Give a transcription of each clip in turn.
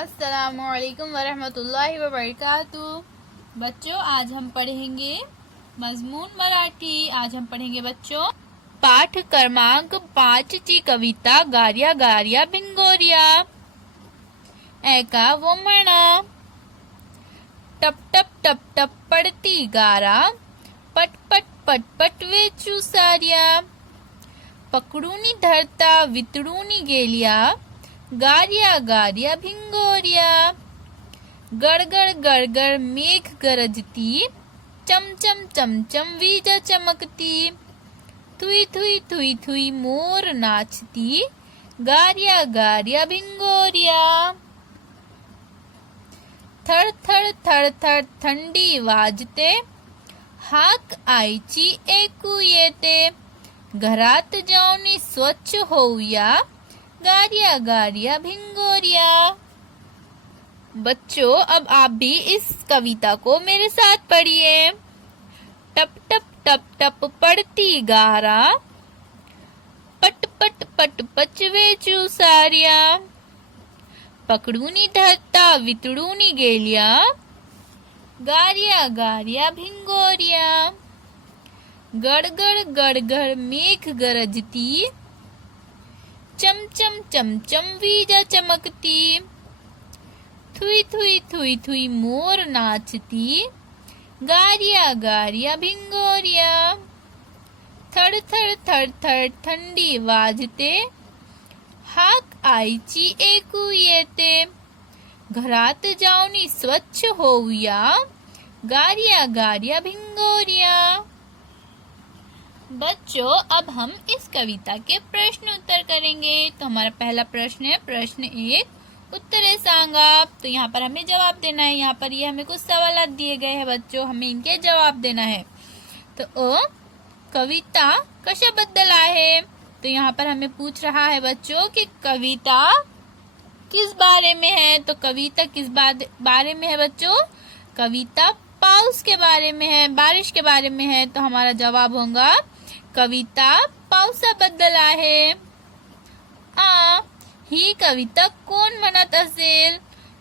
अस्सलामुअलैकुम वरहमतुल्लाहि वबरकातुहू। बच्चों, आज हम पढ़ेंगे मजमून मराठी। आज हम पढ़ेंगे बच्चों पाठ क्रमांक 5 ची कविता गार्या गार्या भिंगोर्या। ऐका वो म्हणा, टप टप टप टप पडती गारा, पट पट पट पट वेचू सार्या, पकडूनी धरता वितळूनी गेल्या, गार्या गार्या भिंगोर्या। गडगड गडगड मेघ गरजती, चमचम चमचम वीज चमकती, थुई थुई थुई थुई मोर नाचती, गार्या गार्या भिंगोर्या। थड थड थड थड थंडी वाजते, हाक आईची ऐकू येते, घरात जाऊन स्वच्छ होऊया, गार्या गार्या भिंगोर्या। बच्चों, अब आप भी इस कविता को मेरे साथ पढ़िए। टप टप टप टप पड़ती गारा, पट पट पट पच वेचू सार्या, पकडूनी धरता वितळूनी गेल्या, गार्या गार्या भिंगोर्या। गडगड गडगड मेघ गरजती, चमचम चमचम वीज चमकती, थुई थुई थुई थुई मोर नाचती, गार्या गार्या भिंगोर्या। थड थड थड थड थंडी वाजते, हाक आईची ऐकू येते, घरात जाऊन स्वच्छ होऊया, गार्या गार्या भिंगोर्या। बच्चों, अब हम इस कविता के प्रश्न उत्तर करेंगे। तो हमारा पहला प्रश्न है प्रश्न 1, उत्तरे सांगा। तो यहाँ पर हमें जवाब देना है। यहाँ पर ये हमें कुछ सवाल दिए गए हैं बच्चों, हमें इनके जवाब देना है। तो कविता कशाबद्दल आहे। तो यहाँ पर हमें पूछ रहा है बच्चों कि कविता किस बारे में है। तो कविता किस बारे में है बच्चों? कविता पाऊस के बारे में है, बारिश के बारे में है। तो हमारा जवाब होगा कविता पावसाबद्दल आहे। ही कविता कोण म्हणत असेल।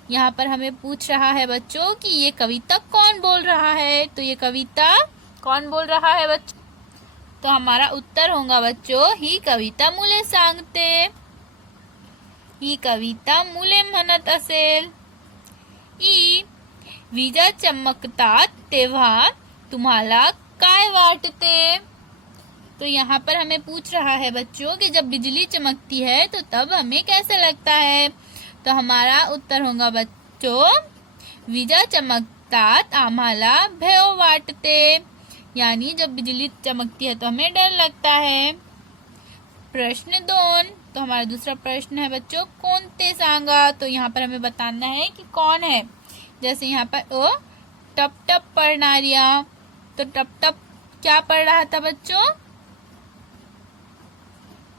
यहाँ पर हमें पूछ रहा है बच्चों कि ये कविता कौन बोल रहा है। तो ये कविता कौन बोल रहा है बच्चों? तो हमारा उत्तर होगा बच्चों ही कविता मुले सांगते। ही कविता मुले म्हणत असेल। विजा चमकतात तेव्हा तुम्हाला काय वाटते। तो यहाँ पर हमें पूछ रहा है बच्चों कि जब बिजली चमकती है तो तब हमें कैसा लगता है। तो हमारा उत्तर होगा बच्चों विजा चमकतात आम्हाला भय वाटते, यानी जब बिजली चमकती है तो हमें डर लगता है। प्रश्न 2, तो हमारा दूसरा प्रश्न है बच्चों कोणते सांगा। तो यहाँ पर हमें बताना है कि कौन है। जैसे यहाँ पर टप टप पढ़नारिया। तो टप टप क्या पढ़ रहा था बच्चों?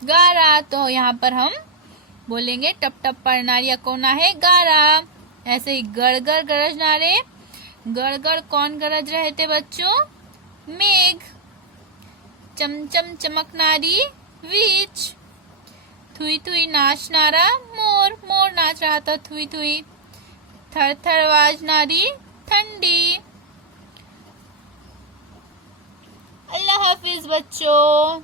गारा। तो यहाँ पर हम बोलेंगे टप टप पढ़नारिया कौन है? गारा। ऐसे ही गड़गड़ गरजनारे, गड़गड़ कौन गरज रहे थे बच्चों? मेघ। चमचम चमकनारी वीज। थुई थुई नाचनारा मोर, मोर नाच रहा था थुई थुई। थर थर वाजनारी ठंडी। अल्लाह हाफिज बच्चों।